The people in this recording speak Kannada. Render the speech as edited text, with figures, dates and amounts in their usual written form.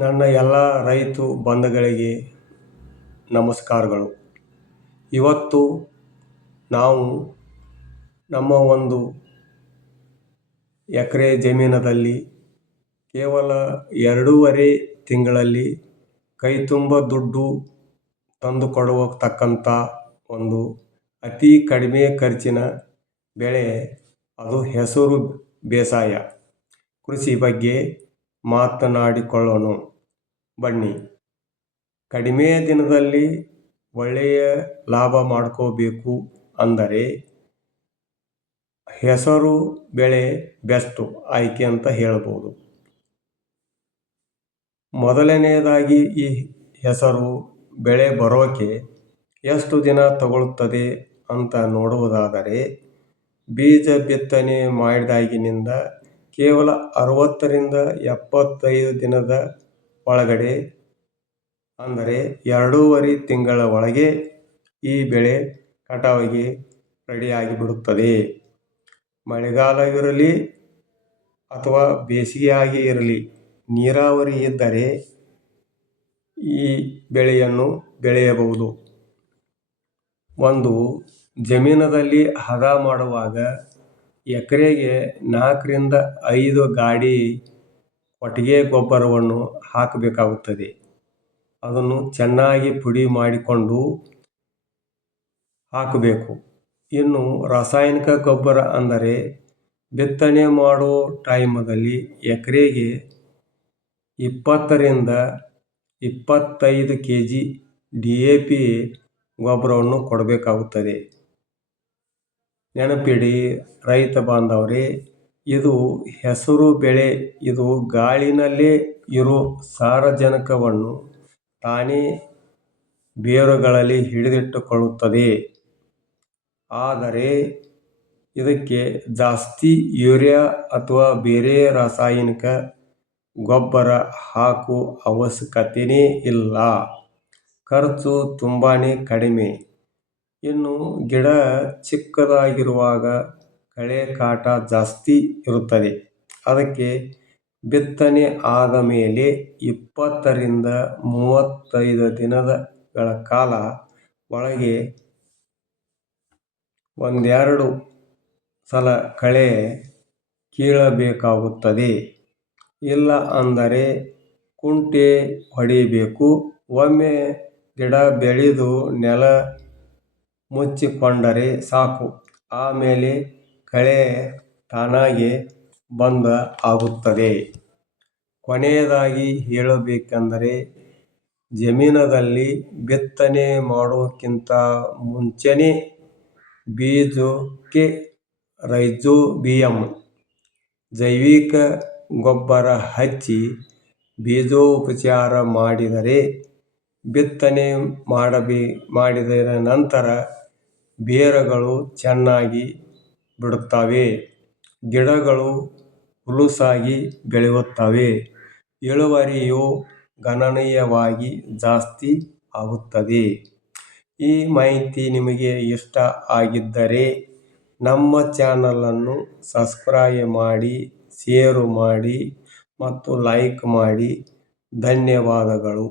ನನ್ನ ಎಲ್ಲ ರೈತ ಬಂಧುಗಳಿಗೆ ನಮಸ್ಕಾರಗಳು. ಇವತ್ತು ನಾವು ನಮ್ಮ ಒಂದು ಎಕರೆ ಜಮೀನದಲ್ಲಿ ಕೇವಲ 2.5 ತಿಂಗಳಲ್ಲಿ ಕೈ ತುಂಬ ದುಡ್ಡು ತಂದು ಕೊಡತಕ್ಕಂಥ ಒಂದು ಅತಿ ಕಡಿಮೆ ಖರ್ಚಿನ ಬೆಳೆ, ಅದು ಹೆಸರು ಬೇಸಾಯ ಕೃಷಿ ಬಗ್ಗೆ ಮಾತನಾಡಿಕೊಳ್ಳೋಣ ಬನ್ನಿ. ಕಡಿಮೆ ದಿನದಲ್ಲಿ ಒಳ್ಳೆಯ ಲಾಭ ಮಾಡ್ಕೋಬೇಕು ಅಂದರೆ ಹೆಸರು ಬೆಳೆ ಬೆಸ್ಟ್ ಆಯ್ಕೆ ಅಂತ ಹೇಳ್ಬೋದು. ಮೊದಲನೆಯದಾಗಿ ಈ ಹೆಸರು ಬೆಳೆ ಬರೋಕೆ ಎಷ್ಟು ದಿನ ತಗೊಳ್ಳುತ್ತದೆ ಅಂತ ನೋಡುವುದಾದರೆ, ಬೀಜ ಬಿತ್ತನೆ ಮಾಡಿದಾಗಿನಿಂದ ಕೇವಲ 60 ರಿಂದ 75 ದಿನದ ಒಳಗಡೆ, ಅಂದರೆ 2.5 ತಿಂಗಳ ಒಳಗೆ ಈ ಬೆಳೆ ಕಟಾವಿಗೆ ರೆಡಿಯಾಗಿ ಬಿಡುತ್ತದೆ. ಮಳೆಗಾಲವಿರಲಿ ಅಥವಾ ಬೇಸಿಗೆಯಾಗಿ ಇರಲಿ, ನೀರಾವರಿ ಇದ್ದರೆ ಈ ಬೆಳೆಯನ್ನು ಬೆಳೆಯಬಹುದು. ಒಂದು ಜಮೀನದಲ್ಲಿ ಹದ ಮಾಡುವಾಗ ಎಕರೆಗೆ 4 ರಿಂದ 5 ಗಾಡಿ ಕೊಟ್ಟಿಗೆ ಗೊಬ್ಬರವನ್ನು ಹಾಕಬೇಕಾಗುತ್ತದೆ. ಅದನ್ನು ಚೆನ್ನಾಗಿ ಪುಡಿ ಮಾಡಿಕೊಂಡು ಹಾಕಬೇಕು. ಇನ್ನು ರಾಸಾಯನಿಕ ಗೊಬ್ಬರ ಅಂದರೆ ಬಿತ್ತನೆ ಮಾಡೋ ಟೈಮಲ್ಲಿ ಎಕರೆಗೆ 20 ರಿಂದ 25 kg DAP ಗೊಬ್ಬರವನ್ನು ಕೊಡಬೇಕಾಗುತ್ತದೆ. ನೆನಪಿಡಿ ರೈತ ಬಾಂಧವರೇ, ಇದು ಹೆಸರು ಬೆಳೆ. ಇದು ಗಾಳಿನಲ್ಲೇ ಇರೋ ಸಾರಜನಕವನ್ನು ತಾನೇ ಬೇರುಗಳಲ್ಲಿ ಹಿಡಿದಿಟ್ಟುಕೊಳ್ಳುತ್ತದೆ. ಆದರೆ ಇದಕ್ಕೆ ಜಾಸ್ತಿ ಯೂರಿಯಾ ಅಥವಾ ಬೇರೆ ರಾಸಾಯನಿಕ ಗೊಬ್ಬರ ಹಾಕೋ ಅವಶ್ಯಕತೆಯೇ ಇಲ್ಲ. ಖರ್ಚು ತುಂಬಾ ಕಡಿಮೆ. ಇನ್ನು ಗಿಡ ಚಿಕ್ಕದಾಗಿರುವಾಗ ಕಳೆ ಕಾಟ ಜಾಸ್ತಿ ಇರುತ್ತದೆ. ಅದಕ್ಕೆ ಬಿತ್ತನೆ ಆದ ಮೇಲೆ 20 ರಿಂದ 35 ದಿನಗಳ ಕಾಲ ಒಳಗೆ 1-2 ಸಲ ಕಳೆ ಕೀಳಬೇಕಾಗುತ್ತದೆ. ಇಲ್ಲ ಅಂದರೆ ಕುಂಟೆ ಹೊಡಿಬೇಕು. ಒಮ್ಮೆ ಗಿಡ ಬೆಳೆದು ನೆಲ ಮುಚ್ಚಿಕೊಂಡರೆ ಸಾಕು, ಆಮೇಲೆ ಕಳೆ ತಾನಾಗೆ ಬಂದ್ ಆಗುತ್ತದೆ. ಕೊನೆಯದಾಗಿ ಹೇಳಬೇಕೆಂದರೆ, ಜಮೀನದಲ್ಲಿ ಬಿತ್ತನೆ ಮಾಡೋಕ್ಕಿಂತ ಮುಂಚೆನೇ ಬೀಜಕ್ಕೆ ರೈಜೋಬಿಯಂ ಜೈವಿಕ ಗೊಬ್ಬರ ಹಚ್ಚಿ ಬೀಜೋಪಚಾರ ಮಾಡಿದರೆ, ಬಿತ್ತನೆ ಮಾಡಿದ ನಂತರ ಬೇರುಗಳು ಚೆನ್ನಾಗಿ ಬಿಡುತ್ತವೆ, ಗಿಡಗಳು ಹುಲುಸಾಗಿ ಬೆಳೆಯುತ್ತವೆ, ಇಳುವರಿಯು ಗಣನೀಯವಾಗಿ ಜಾಸ್ತಿ ಆಗುತ್ತದೆ. ಈ ಮಾಹಿತಿ ನಿಮಗೆ ಇಷ್ಟ ಆಗಿದ್ದರೆ ನಮ್ಮ ಚಾನಲನ್ನು ಸಬ್ಸ್ಕ್ರೈಬ್ ಮಾಡಿ, ಶೇರ್ ಮಾಡಿ ಮತ್ತು ಲೈಕ್ ಮಾಡಿ. ಧನ್ಯವಾದಗಳು.